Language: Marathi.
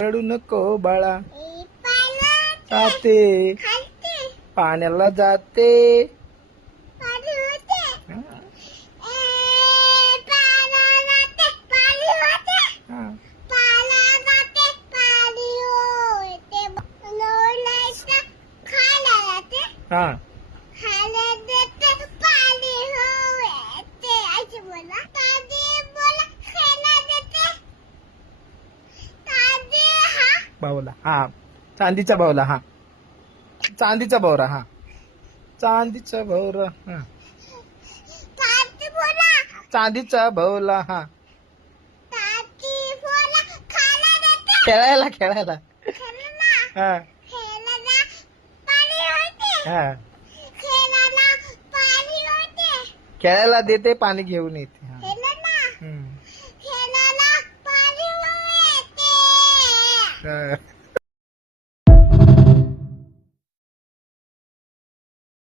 रडू नको बाळा. जाते पाण्याला जाते. हा बावला. हा चांदीचा बावला. हा चांदीचा भवरा. हा चांदीचा भवरा. हा चांदीचा भवला. हा खेळायला खेळायला. हा हा खेळायला देते पाणी घेऊन येते. हा. हम्म. हा.